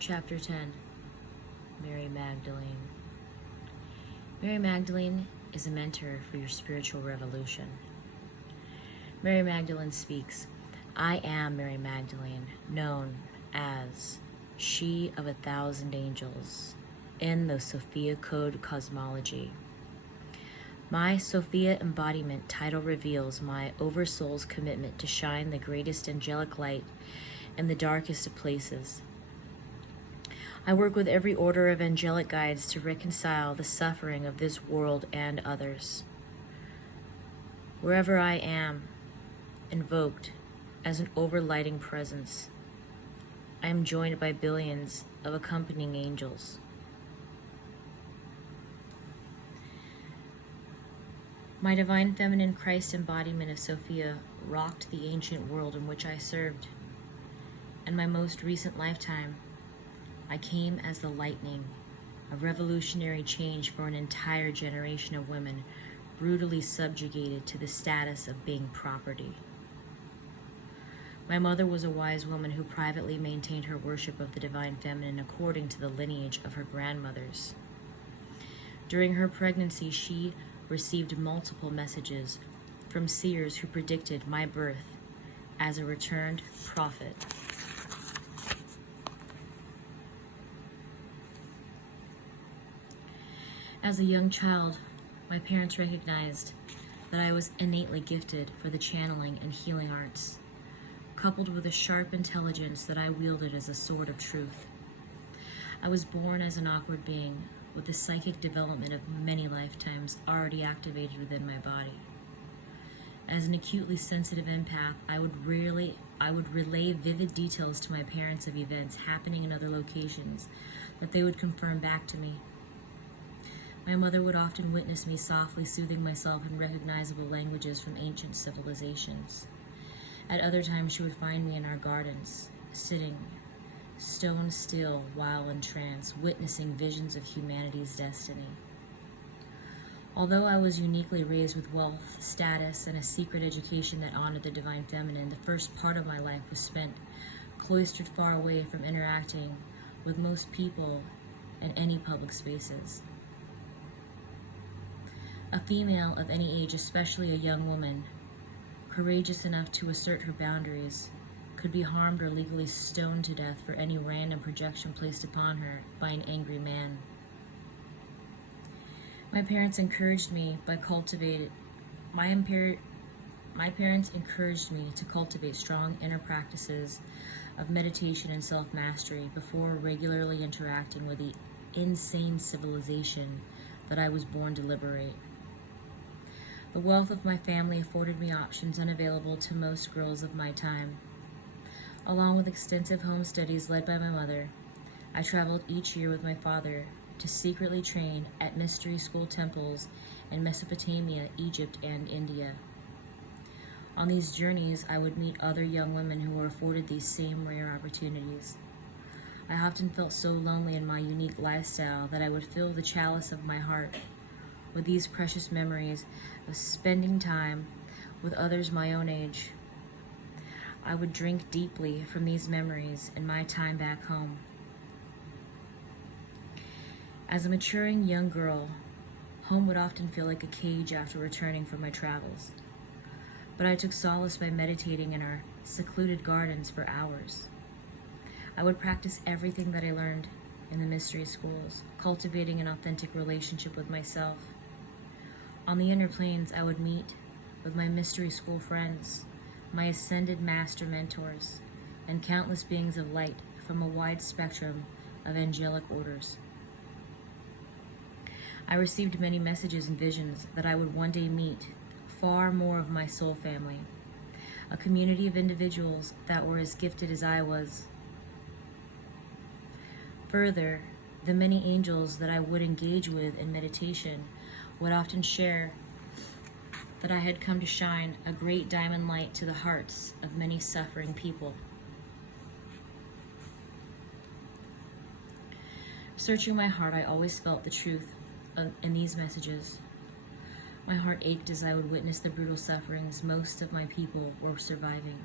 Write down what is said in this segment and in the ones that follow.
Chapter 10. Mary Magdalene. Mary Magdalene is a mentor for your spiritual revolution. Mary Magdalene speaks, I am Mary Magdalene, known as She of 1,000 Angels in the Sophia Code cosmology. My Sophia embodiment title reveals my oversoul's commitment to shine the greatest angelic light in the darkest of places. I work with every order of angelic guides to reconcile the suffering of this world and others. Wherever I am, invoked as an overlighting presence, I am joined by billions of accompanying angels. My divine feminine Christ embodiment of Sophia rocked the ancient world in which I served. In my most recent lifetime, I came as the lightning, a revolutionary change for an entire generation of women brutally subjugated to the status of being property. My mother was a wise woman who privately maintained her worship of the divine feminine according to the lineage of her grandmothers. During her pregnancy, she received multiple messages from seers who predicted my birth as a returned prophet. As a young child, my parents recognized that I was innately gifted for the channeling and healing arts, coupled with a sharp intelligence that I wielded as a sword of truth. I was born as an awkward being, with the psychic development of many lifetimes already activated within my body. As an acutely sensitive empath, I would relay vivid details to my parents of events happening in other locations that they would confirm back to me. My mother would often witness me softly soothing myself in recognizable languages from ancient civilizations. At other times, she would find me in our gardens, sitting stone still while in trance, witnessing visions of humanity's destiny. Although I was uniquely raised with wealth, status, and a secret education that honored the divine feminine, the first part of my life was spent cloistered far away from interacting with most people in any public spaces. A female of any age, especially a young woman, courageous enough to assert her boundaries, could be harmed or legally stoned to death for any random projection placed upon her by an angry man. My parents encouraged me to cultivate strong inner practices of meditation and self-mastery before regularly interacting with the insane civilization that I was born to liberate. The wealth of my family afforded me options unavailable to most girls of my time. Along with extensive home studies led by my mother, I traveled each year with my father to secretly train at mystery school temples in Mesopotamia, Egypt, and India. On these journeys, I would meet other young women who were afforded these same rare opportunities. I often felt so lonely in my unique lifestyle that I would fill the chalice of my heart with these precious memories of spending time with others my own age. I would drink deeply from these memories in my time back home. As a maturing young girl, home would often feel like a cage after returning from my travels. But I took solace by meditating in our secluded gardens for hours. I would practice everything that I learned in the mystery schools, cultivating an authentic relationship with myself. On the inner planes, I would meet with my mystery school friends, my ascended master mentors, and countless beings of light from a wide spectrum of angelic orders. I received many messages and visions that I would one day meet far more of my soul family, a community of individuals that were as gifted as I was. Further, the many angels that I would engage with in meditation would often share that I had come to shine a great diamond light to the hearts of many suffering people. Searching my heart, I always felt the truth in these messages. My heart ached as I would witness the brutal sufferings most of my people were surviving,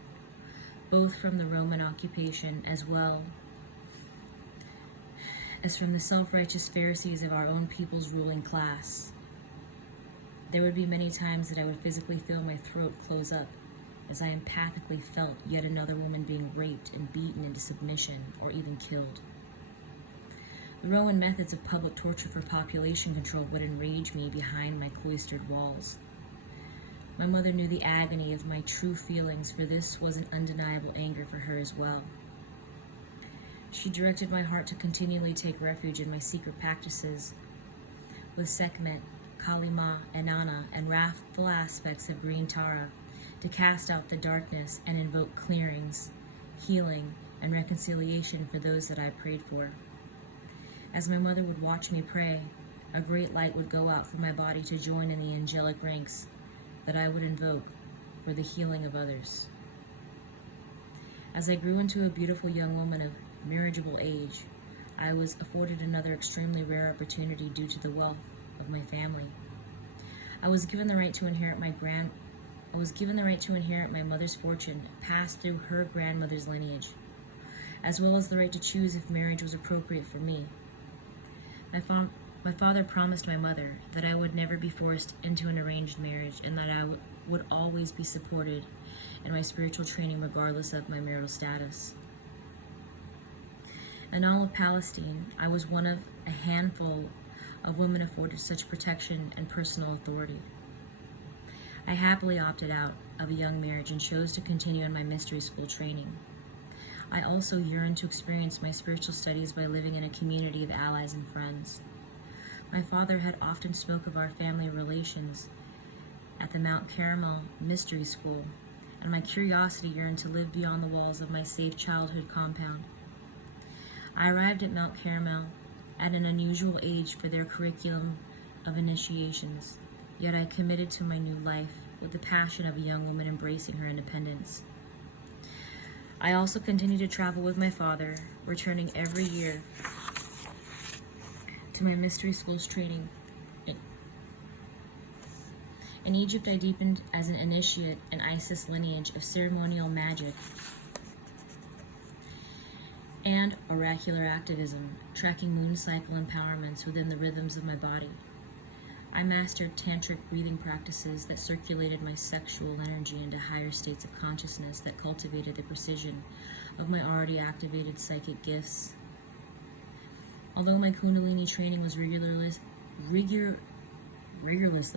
both from the Roman occupation as well as from the self-righteous Pharisees of our own people's ruling class. There would be many times that I would physically feel my throat close up as I empathically felt yet another woman being raped and beaten into submission or even killed. The Roman methods of public torture for population control would enrage me behind my cloistered walls. My mother knew the agony of my true feelings, for this was an undeniable anger for her as well. She directed my heart to continually take refuge in my secret practices with Sekhmet, Kalima, Inanna, and wrathful aspects of green Tara to cast out the darkness and invoke clearings, healing, and reconciliation for those that I prayed for. As my mother would watch me pray, a great light would go out from my body to join in the angelic ranks that I would invoke for the healing of others. As I grew into a beautiful young woman of marriageable age, I was afforded another extremely rare opportunity due to the wealth of my family. I was given the right to inherit my mother's fortune passed through her grandmother's lineage, as well as the right to choose if marriage was appropriate for me. My father promised my mother that I would never be forced into an arranged marriage and that I would always be supported in my spiritual training regardless of my marital status. In all of Palestine, I was one of a handful of women afforded such protection and personal authority. I happily opted out of a young marriage and chose to continue in my mystery school training. I also yearned to experience my spiritual studies by living in a community of allies and friends. My father had often spoke of our family relations at the Mount Carmel Mystery School, and my curiosity yearned to live beyond the walls of my safe childhood compound. I arrived at Mount Carmel at an unusual age for their curriculum of initiations, yet I committed to my new life with the passion of a young woman embracing her independence. I also continued to travel with my father, returning every year to my mystery school's training. In Egypt, I deepened as an initiate in Isis lineage of ceremonial magic and oracular activism, tracking moon cycle empowerments within the rhythms of my body. I mastered tantric breathing practices that circulated my sexual energy into higher states of consciousness that cultivated the precision of my already activated psychic gifts. Although my Kundalini training was rigorously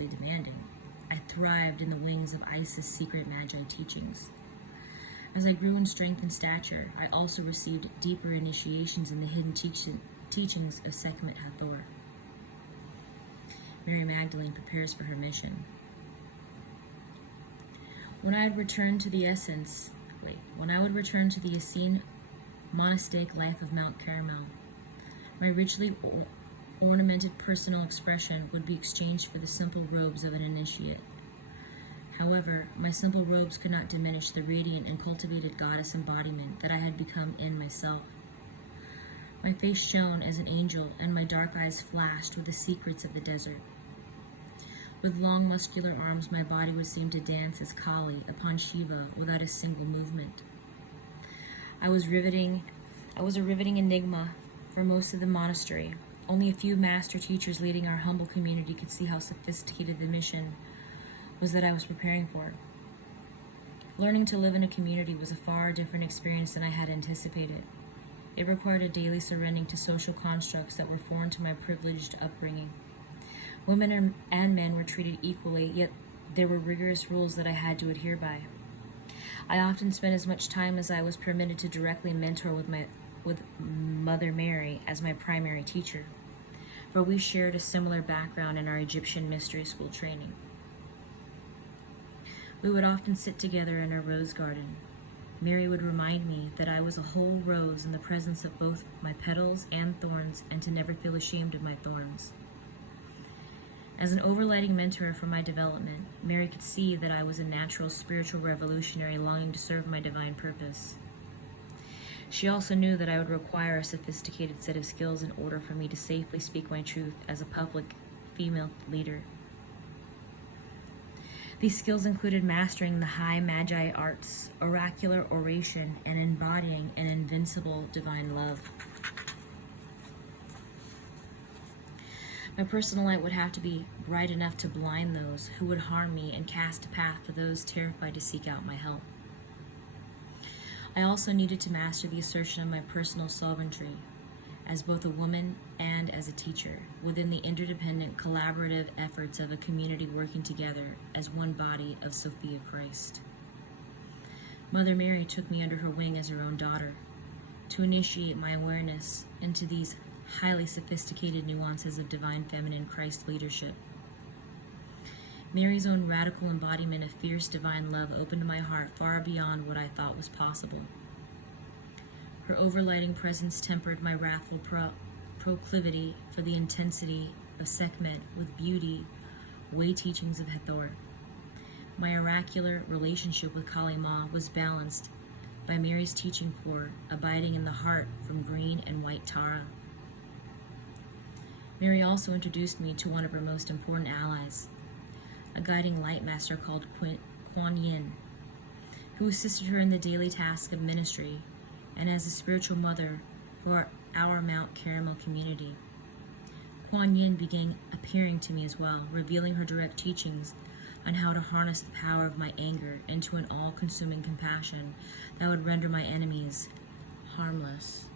demanding, I thrived in the wings of Isis' secret magi teachings. As I grew in strength and stature, I also received deeper initiations in the hidden teachings of Sekhmet Hathor. Mary Magdalene prepares for her mission. When I would return to the Essene monastic life of Mount Carmel, my richly ornamented personal expression would be exchanged for the simple robes of an initiate. However, my simple robes could not diminish the radiant and cultivated goddess embodiment that I had become in myself. My face shone as an angel, and my dark eyes flashed with the secrets of the desert. With long muscular arms, my body would seem to dance as Kali upon Shiva without a single movement. I was a riveting enigma for most of the monastery. Only a few master teachers leading our humble community could see how sophisticated the mission was that I was preparing for. Learning to live in a community was a far different experience than I had anticipated. It required a daily surrendering to social constructs that were foreign to my privileged upbringing. Women and men were treated equally, yet there were rigorous rules that I had to adhere by. I often spent as much time as I was permitted to directly mentor with Mother Mary as my primary teacher, for we shared a similar background in our Egyptian mystery school training. We would often sit together in our rose garden. Mary would remind me that I was a whole rose in the presence of both my petals and thorns, and to never feel ashamed of my thorns. As an overlighting mentor for my development, Mary could see that I was a natural spiritual revolutionary longing to serve my divine purpose. She also knew that I would require a sophisticated set of skills in order for me to safely speak my truth as a public female leader. These skills included mastering the high magi arts, oracular oration, and embodying an invincible divine love. My personal light would have to be bright enough to blind those who would harm me and cast a path for those terrified to seek out my help. I also needed to master the assertion of my personal sovereignty as both a woman and as a teacher within the interdependent collaborative efforts of a community working together as one body of Sophia Christ. Mother Mary took me under her wing as her own daughter to initiate my awareness into these highly sophisticated nuances of divine feminine Christ leadership. Mary's own radical embodiment of fierce divine love opened my heart far beyond what I thought was possible. Her overlighting presence tempered my wrathful proclivity for the intensity of Sekhmet with beauty, way teachings of Hathor. My oracular relationship with Kali Ma was balanced by Mary's teaching pour abiding in the heart from green and white Tara. Mary also introduced me to one of her most important allies, a guiding light master called Kuan Yin, who assisted her in the daily task of ministry and as a spiritual mother for our Mount Carmel community. Kuan Yin began appearing to me as well, revealing her direct teachings on how to harness the power of my anger into an all-consuming compassion that would render my enemies harmless.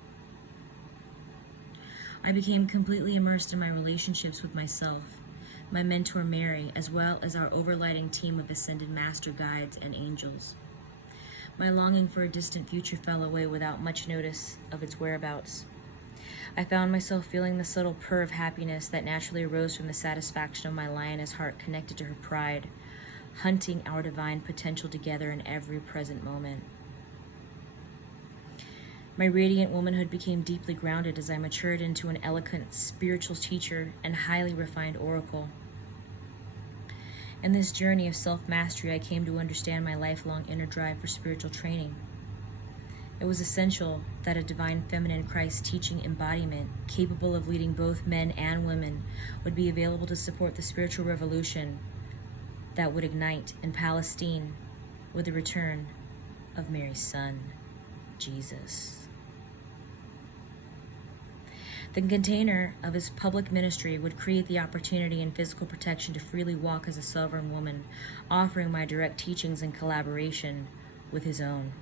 I became completely immersed in my relationships with myself, my mentor Mary, as well as our overlighting team of ascended master guides and angels. My longing for a distant future fell away without much notice of its whereabouts. I found myself feeling the subtle purr of happiness that naturally arose from the satisfaction of my lioness heart connected to her pride, hunting our divine potential together in every present moment. My radiant womanhood became deeply grounded as I matured into an eloquent spiritual teacher and highly refined oracle. In this journey of self-mastery, I came to understand my lifelong inner drive for spiritual training. It was essential that a divine feminine Christ teaching embodiment capable of leading both men and women would be available to support the spiritual revolution that would ignite in Palestine with the return of Mary's son, Jesus. The container of his public ministry would create the opportunity and physical protection to freely walk as a sovereign woman, offering my direct teachings in collaboration with his own.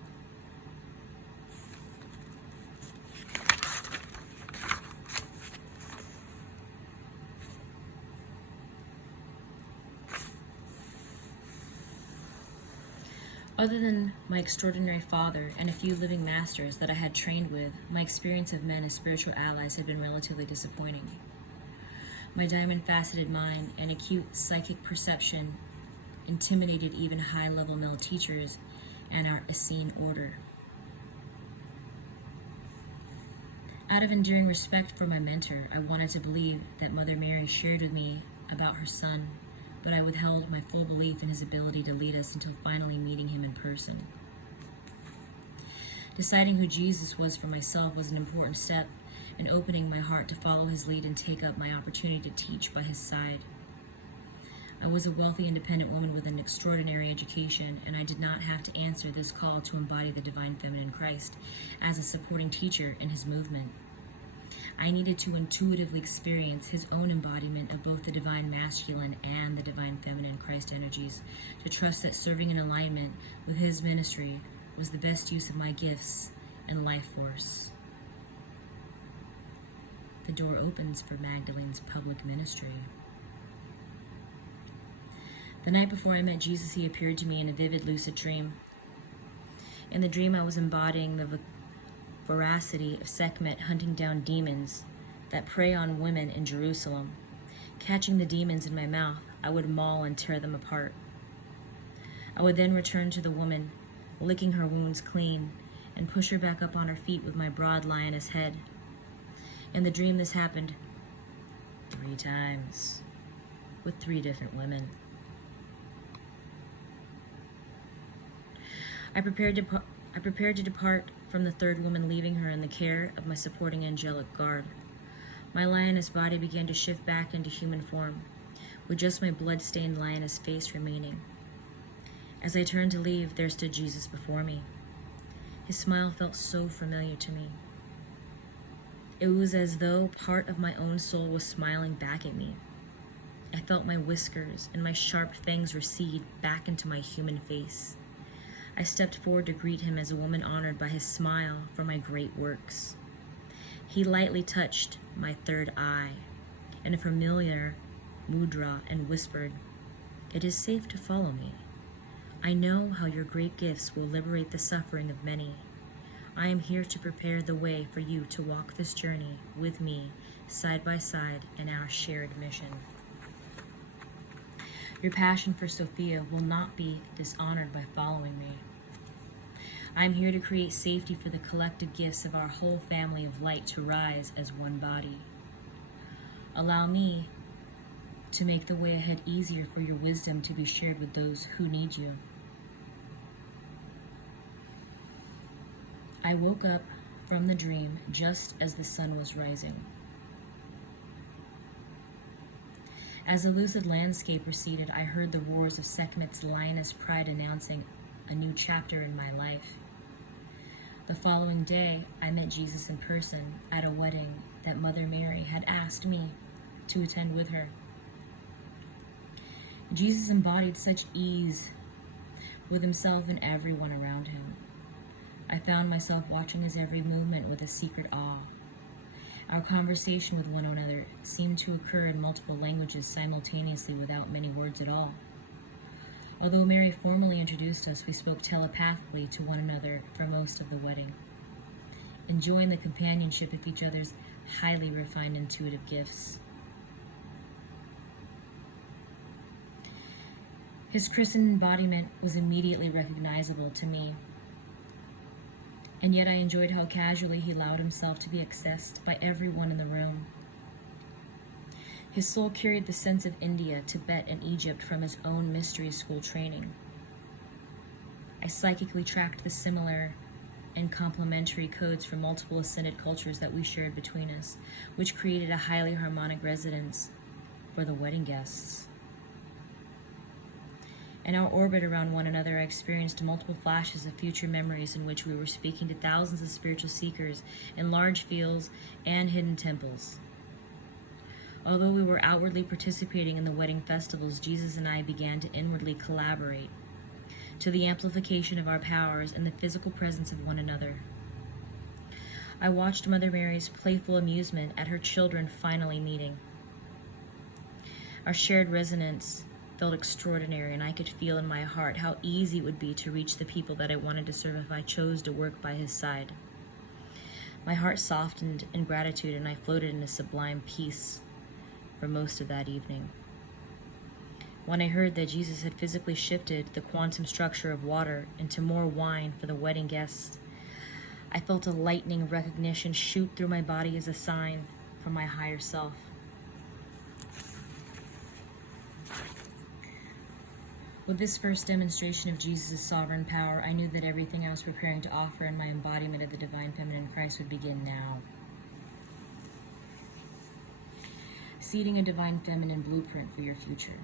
Other than my extraordinary father and a few living masters that I had trained with, my experience of men as spiritual allies had been relatively disappointing. My diamond-faceted mind and acute psychic perception intimidated even high-level male teachers and our Essene order. Out of enduring respect for my mentor, I wanted to believe that Mother Mary shared with me about her son, but I withheld my full belief in his ability to lead us until finally meeting him in person. Deciding who Jesus was for myself was an important step in opening my heart to follow his lead and take up my opportunity to teach by his side. I was a wealthy, independent woman with an extraordinary education, and I did not have to answer this call to embody the divine feminine Christ as a supporting teacher in his movement. I needed to intuitively experience his own embodiment of both the divine masculine and the divine feminine Christ energies, to trust that serving in alignment with his ministry was the best use of my gifts and life force. The door opens for Magdalene's public ministry. The night before I met Jesus, he appeared to me in a vivid, lucid dream. In the dream, I was embodying the voracity of Sekhmet hunting down demons that prey on women in Jerusalem. Catching the demons in my mouth, I would maul and tear them apart. I would then return to the woman, licking her wounds clean, and push her back up on her feet with my broad lioness head. In the dream, this happened 3 times, with 3 different women. I prepared to depart from the third woman, leaving her in the care of my supporting angelic guard. My lioness body began to shift back into human form, with just my blood-stained lioness face remaining. As I turned to leave, there stood Jesus before me. His smile felt so familiar to me. It was as though part of my own soul was smiling back at me. I felt my whiskers and my sharp fangs recede back into my human face. I stepped forward to greet him as a woman honored by his smile for my great works. He lightly touched my third eye in a familiar mudra and whispered, "It is safe to follow me. I know how your great gifts will liberate the suffering of many. I am here to prepare the way for you to walk this journey with me, side by side, in our shared mission. Your passion for Sophia will not be dishonored by following me. I am here to create safety for the collective gifts of our whole family of light to rise as one body. Allow me to make the way ahead easier for your wisdom to be shared with those who need you." I woke up from the dream just as the sun was rising. As the lucid landscape receded, I heard the roars of Sekhmet's lioness pride announcing a new chapter in my life. The following day, I met Jesus in person at a wedding that Mother Mary had asked me to attend with her. Jesus embodied such ease with himself and everyone around him. I found myself watching his every movement with a secret awe. Our conversation with one another seemed to occur in multiple languages simultaneously without many words at all. Although Mary formally introduced us, we spoke telepathically to one another for most of the wedding, enjoying the companionship of each other's highly refined intuitive gifts. His christened embodiment was immediately recognizable to me, and yet I enjoyed how casually he allowed himself to be accessed by everyone in the room. His soul carried the sense of India, Tibet, and Egypt from his own mystery school training. I psychically tracked the similar and complementary codes from multiple ascended cultures that we shared between us, which created a highly harmonic resonance for the wedding guests. In our orbit around one another, I experienced multiple flashes of future memories in which we were speaking to thousands of spiritual seekers in large fields and hidden temples. Although we were outwardly participating in the wedding festivals, Jesus and I began to inwardly collaborate to the amplification of our powers and the physical presence of one another. I watched Mother Mary's playful amusement at her children finally meeting. Our shared resonance felt extraordinary, and I could feel in my heart how easy it would be to reach the people that I wanted to serve if I chose to work by his side. My heart softened in gratitude, and I floated in a sublime peace for most of that evening. When I heard that Jesus had physically shifted the quantum structure of water into more wine for the wedding guests, I felt a lightning recognition shoot through my body as a sign from my higher self. With this first demonstration of Jesus' sovereign power, I knew that everything I was preparing to offer in my embodiment of the Divine Feminine Christ would begin now. Seeding a Divine Feminine blueprint for your future.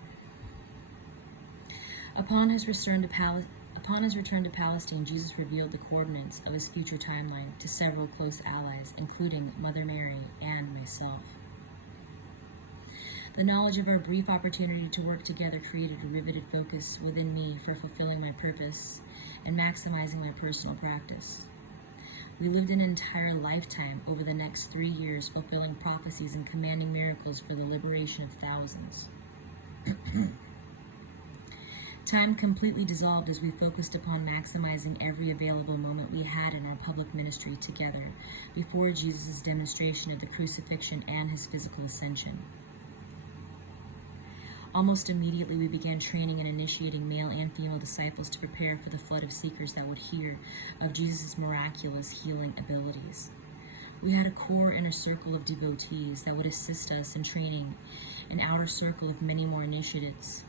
Upon his return to Palestine, Jesus revealed the coordinates of his future timeline to several close allies, including Mother Mary and myself. The knowledge of our brief opportunity to work together created a riveted focus within me for fulfilling my purpose and maximizing my personal practice. We lived an entire lifetime over the next 3 years, fulfilling prophecies and commanding miracles for the liberation of thousands. Time completely dissolved as we focused upon maximizing every available moment we had in our public ministry together before Jesus' demonstration of the crucifixion and his physical ascension. Almost immediately, we began training and initiating male and female disciples to prepare for the flood of seekers that would hear of Jesus' miraculous healing abilities. We had a core inner circle of devotees that would assist us in training an outer circle of many more initiates.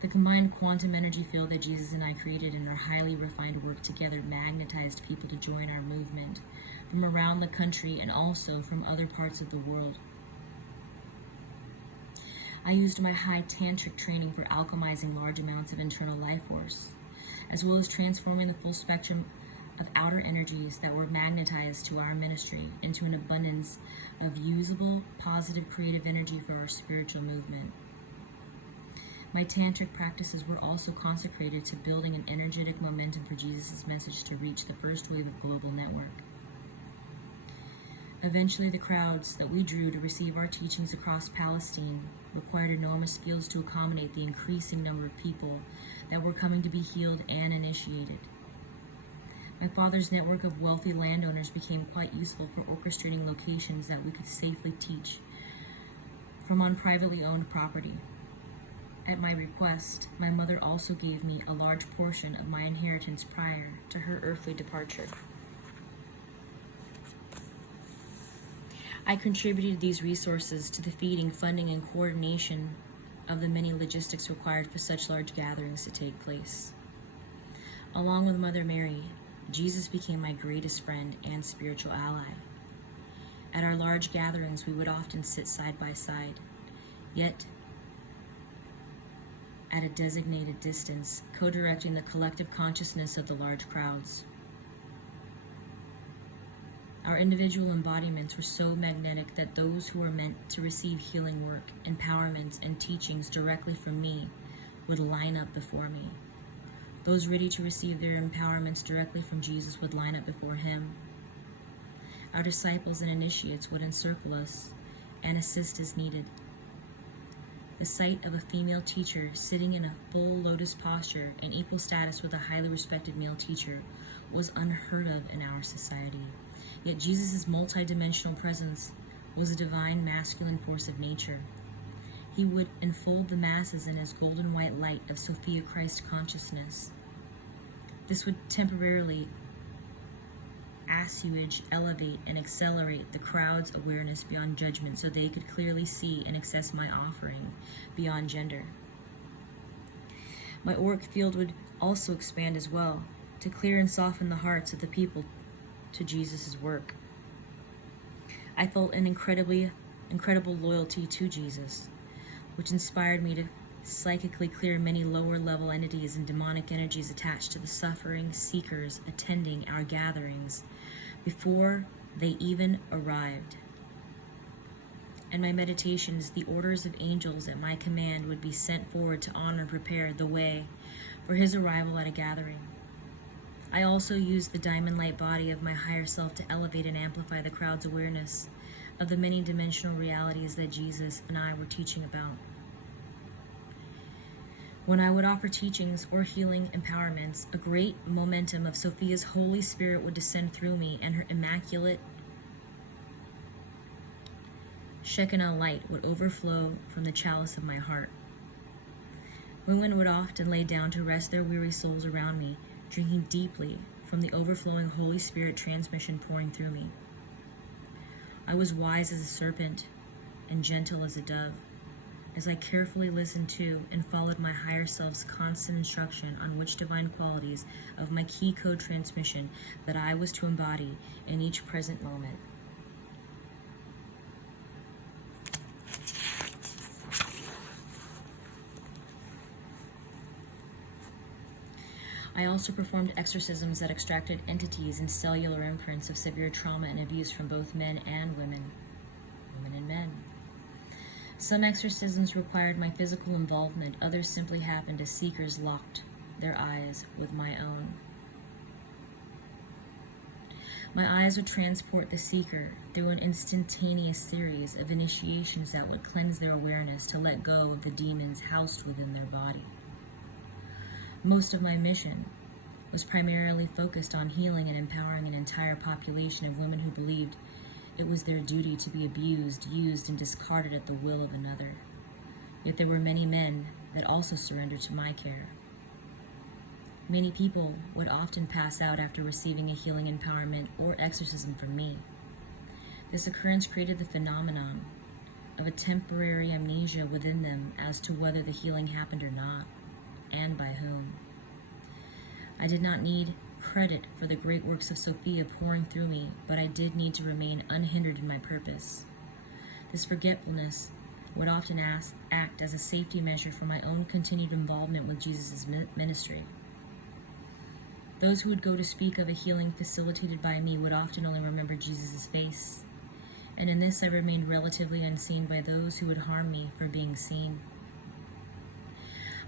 The combined quantum energy field that Jesus and I created in our highly refined work together magnetized people to join our movement from around the country and also from other parts of the world. I used my high tantric training for alchemizing large amounts of internal life force, as well as transforming the full spectrum of outer energies that were magnetized to our ministry into an abundance of usable, positive, creative energy for our spiritual movement. My tantric practices were also consecrated to building an energetic momentum for Jesus' message to reach the first wave of global network. Eventually, the crowds that we drew to receive our teachings across Palestine required enormous fields to accommodate the increasing number of people that were coming to be healed and initiated. My father's network of wealthy landowners became quite useful for orchestrating locations that we could safely teach from on privately owned property. At my request, my mother also gave me a large portion of my inheritance prior to her earthly departure. I contributed these resources to the feeding, funding, and coordination of the many logistics required for such large gatherings to take place. Along with Mother Mary, Jesus became my greatest friend and spiritual ally. At our large gatherings, we would often sit side by side, yet at a designated distance, co-directing the collective consciousness of the large crowds. Our individual embodiments were so magnetic that those who were meant to receive healing work, empowerments, and teachings directly from me would line up before me. Those ready to receive their empowerments directly from Jesus would line up before him. Our disciples and initiates would encircle us and assist as needed. The sight of a female teacher sitting in a full lotus posture in equal status with a highly respected male teacher was unheard of in our society. Yet Jesus' multidimensional presence was a divine masculine force of nature. He would enfold the masses in his golden white light of Sophia Christ consciousness. This would temporarily assuage, elevate, and accelerate the crowd's awareness beyond judgment so they could clearly see and access my offering beyond gender. My auric field would also expand as well to clear and soften the hearts of the people to Jesus' work. I felt an incredible loyalty to Jesus, which inspired me to psychically clear many lower level entities and demonic energies attached to the suffering seekers attending our gatherings before they even arrived. In my meditations, the orders of angels at my command would be sent forward to honor and prepare the way for his arrival at a gathering. I also used the diamond light body of my higher self to elevate and amplify the crowd's awareness of the many dimensional realities that Jesus and I were teaching about. When I would offer teachings or healing empowerments, a great momentum of Sophia's Holy Spirit would descend through me, and her immaculate Shekinah light would overflow from the chalice of my heart. Women would often lay down to rest their weary souls around me, drinking deeply from the overflowing Holy Spirit transmission pouring through me. I was wise as a serpent and gentle as a dove, as I carefully listened to and followed my higher self's constant instruction on which divine qualities of my key code transmission that I was to embody in each present moment. I also performed exorcisms that extracted entities and cellular imprints of severe trauma and abuse from both men and women and men. Some exorcisms required my physical involvement, others simply happened as seekers locked their eyes with my own. My eyes would transport the seeker through an instantaneous series of initiations that would cleanse their awareness to let go of the demons housed within their body. Most of my mission was primarily focused on healing and empowering an entire population of women who believed it was their duty to be abused, used, and discarded at the will of another. Yet there were many men that also surrendered to my care. Many people would often pass out after receiving a healing empowerment or exorcism from me. This occurrence created the phenomenon of a temporary amnesia within them as to whether the healing happened or not, and by whom. I did not need credit for the great works of Sophia pouring through me, but I did need to remain unhindered in my purpose. This forgetfulness would often act as a safety measure for my own continued involvement with Jesus' ministry. Those who would go to speak of a healing facilitated by me would often only remember Jesus' face, and in this I remained relatively unseen by those who would harm me for being seen.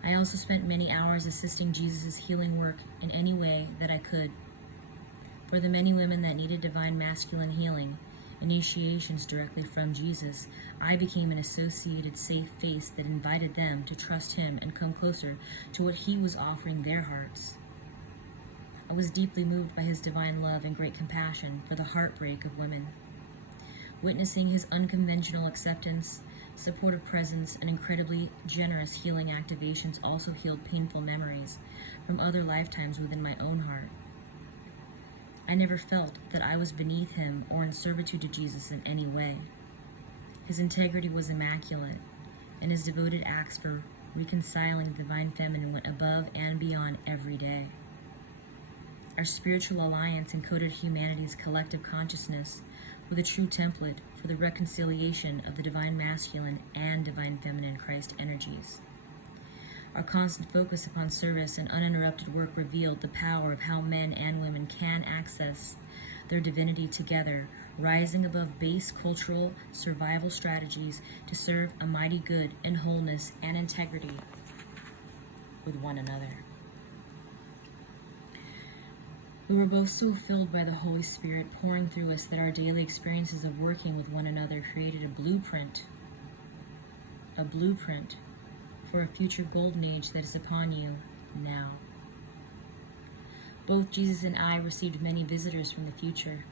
I also spent many hours assisting Jesus' healing work in any way that I could. For the many women that needed divine masculine healing, initiations directly from Jesus, I became an associated safe face that invited them to trust him and come closer to what he was offering their hearts. I was deeply moved by his divine love and great compassion for the heartbreak of women. Witnessing his unconventional acceptance, supportive presence, and incredibly generous healing activations also healed painful memories from other lifetimes within my own heart. I never felt that I was beneath him or in servitude to Jesus in any way. His integrity was immaculate, and his devoted acts for reconciling the divine feminine went above and beyond every day. Our spiritual alliance encoded humanity's collective consciousness with a true template for the reconciliation of the divine masculine and divine feminine Christ energies. Our constant focus upon service and uninterrupted work revealed the power of how men and women can access their divinity together, rising above base cultural survival strategies to serve a mighty good in wholeness and integrity with one another. We were both so filled by the Holy Spirit pouring through us that our daily experiences of working with one another created a blueprint for a future golden age that is upon you now. Both Jesus and I received many visitors from the future.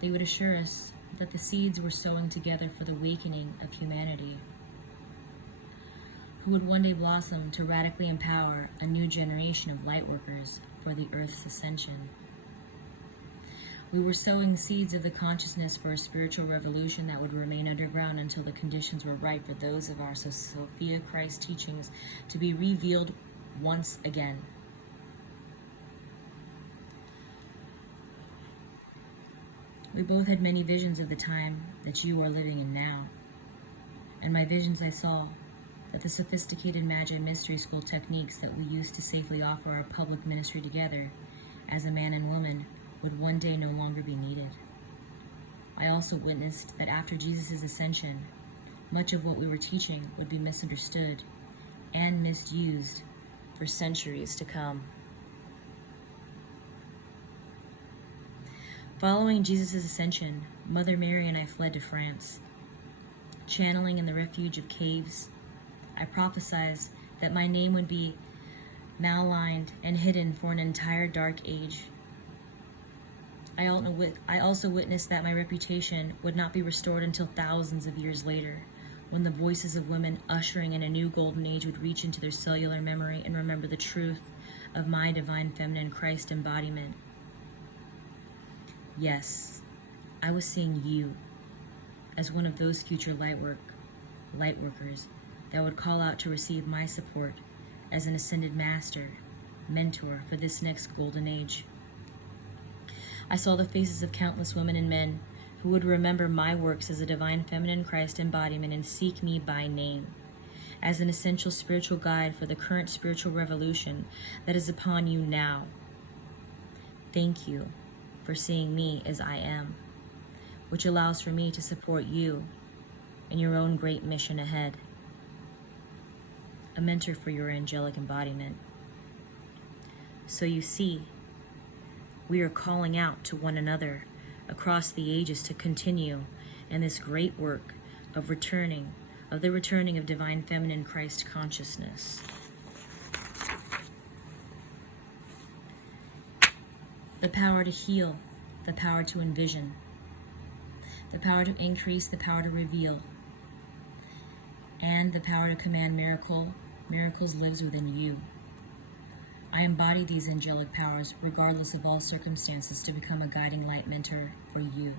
They would assure us that the seeds were sowing together for the awakening of humanity, who would one day blossom to radically empower a new generation of lightworkers for the Earth's ascension. We were sowing seeds of the consciousness for a spiritual revolution that would remain underground until the conditions were right for those of our Sophia Christ teachings to be revealed once again. We both had many visions of the time that you are living in now. And my visions I saw that the sophisticated Magi Mystery School techniques that we used to safely offer our public ministry together as a man and woman would one day no longer be needed. I also witnessed that after Jesus' ascension, much of what we were teaching would be misunderstood and misused for centuries to come. Following Jesus' ascension, Mother Mary and I fled to France. Channeling in the refuge of caves, I prophesied that my name would be maligned and hidden for an entire dark age. I also witnessed that my reputation would not be restored until thousands of years later, when the voices of women ushering in a new golden age would reach into their cellular memory and remember the truth of my divine feminine Christ embodiment. Yes, I was seeing you as one of those future lightworkers that would call out to receive my support as an ascended master, mentor for this next golden age. I saw the faces of countless women and men who would remember my works as a divine feminine Christ embodiment and seek me by name as an essential spiritual guide for the current spiritual revolution that is upon you now. Thank you for seeing me as I am, which allows for me to support you in your own great mission ahead. A mentor for your angelic embodiment. So you see, we are calling out to one another across the ages to continue in this great work of the returning of divine feminine Christ consciousness. The power to heal, the power to envision, the power to increase, the power to reveal, and the power to command miracles lives within you. I embody these angelic powers regardless of all circumstances to become a guiding light mentor for you.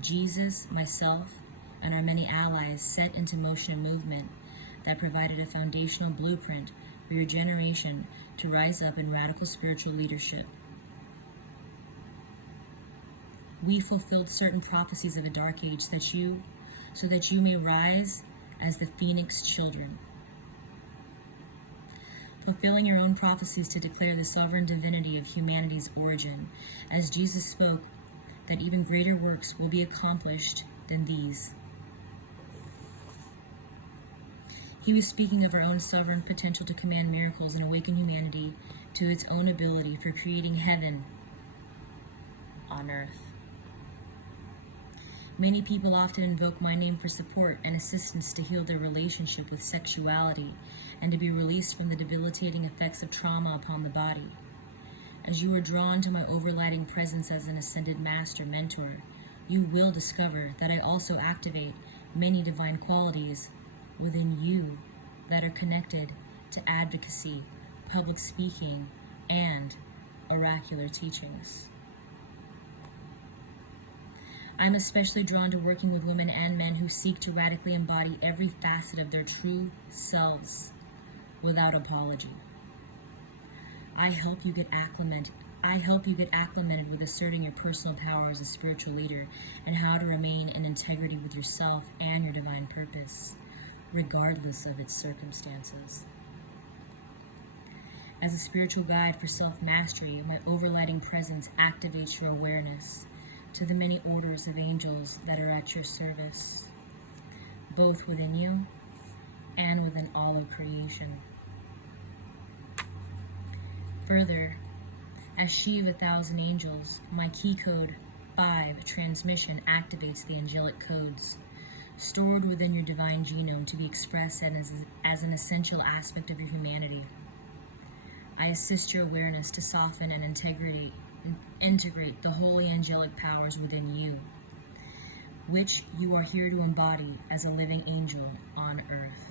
Jesus, myself, and our many allies set into motion a movement that provided a foundational blueprint for your generation to rise up in radical spiritual leadership. We fulfilled certain prophecies of a dark age so that you may rise as the Phoenix children. fulfilling your own prophecies to declare the sovereign divinity of humanity's origin, as Jesus spoke that even greater works will be accomplished than these. He was speaking of our own sovereign potential to command miracles and awaken humanity to its own ability for creating heaven on earth. Many people often invoke my name for support and assistance to heal their relationship with sexuality and to be released from the debilitating effects of trauma upon the body. As you are drawn to my overriding presence as an ascended master mentor, you will discover that I also activate many divine qualities within you that are connected to advocacy, public speaking, and oracular teachings. I'm especially drawn to working with women and men who seek to radically embody every facet of their true selves without apology. I help you get acclimated with asserting your personal power as a spiritual leader and how to remain in integrity with yourself and your divine purpose, regardless of its circumstances. As a spiritual guide for self-mastery, my overriding presence activates your awareness to the many orders of angels that are at your service, both within you and within all of creation. Further, as she of 1,000 angels, my key code 5 transmission activates the angelic codes stored within your divine genome to be expressed as an essential aspect of your humanity. I assist your awareness to soften and integrate the holy angelic powers within you, which you are here to embody as a living angel on earth.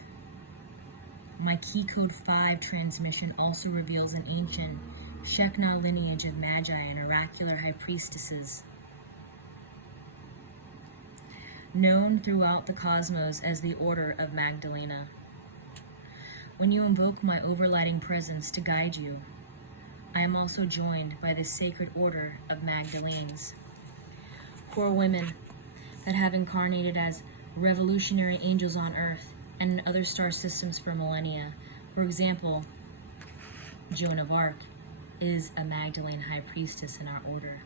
My key code 5 transmission also reveals an ancient Shekinah lineage of magi and oracular high priestesses, known throughout the cosmos as the Order of Magdalene. When you invoke my overriding presence to guide you, I am also joined by the sacred Order of Magdalenes, who are women that have incarnated as revolutionary angels on earth and in other star systems for millennia. For example, Joan of Arc is a Magdalene high priestess in our order.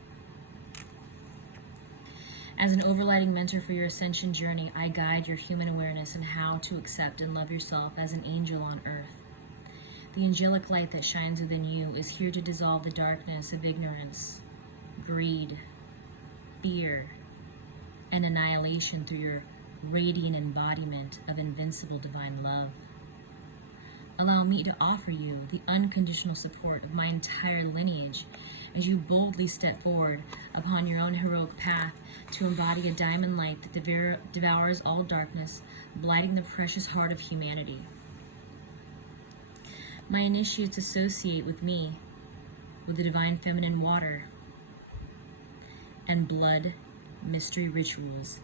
As an overriding mentor for your ascension journey, I guide your human awareness in how to accept and love yourself as an angel on earth. The angelic light that shines within you is here to dissolve the darkness of ignorance, greed, fear, and annihilation through your radiant embodiment of invincible divine love. Allow me to offer you the unconditional support of my entire lineage as you boldly step forward upon your own heroic path to embody a diamond light that devours all darkness, blighting the precious heart of humanity. My initiates associate with me with the divine feminine water and blood mystery rituals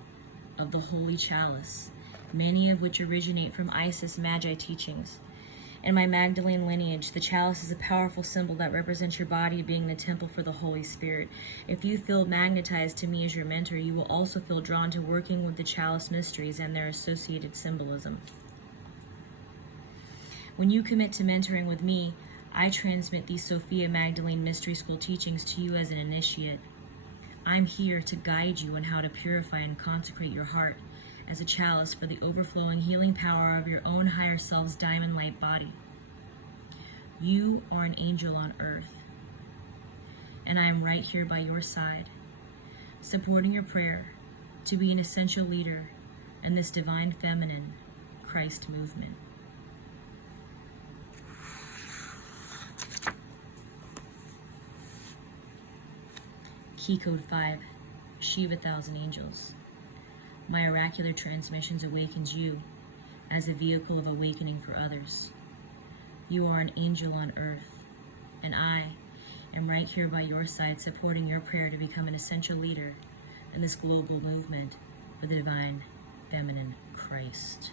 of the Holy Chalice, many of which originate from Isis Magi teachings. In my Magdalene lineage, the chalice is a powerful symbol that represents your body being the temple for the Holy Spirit. If you feel magnetized to me as your mentor, you will also feel drawn to working with the chalice mysteries and their associated symbolism. When you commit to mentoring with me, I transmit these Sophia Magdalene Mystery School teachings to you as an initiate. I'm here to guide you on how to purify and consecrate your heart as a chalice for the overflowing healing power of your own higher self's diamond light body. You are an angel on earth, and I am right here by your side, supporting your prayer to be an essential leader in this divine feminine Christ movement. Key code 5, she of 1,000 angels. My oracular transmissions awakens you as a vehicle of awakening for others. You are an angel on earth, and I am right here by your side supporting your prayer to become an essential leader in this global movement for the divine feminine Christ.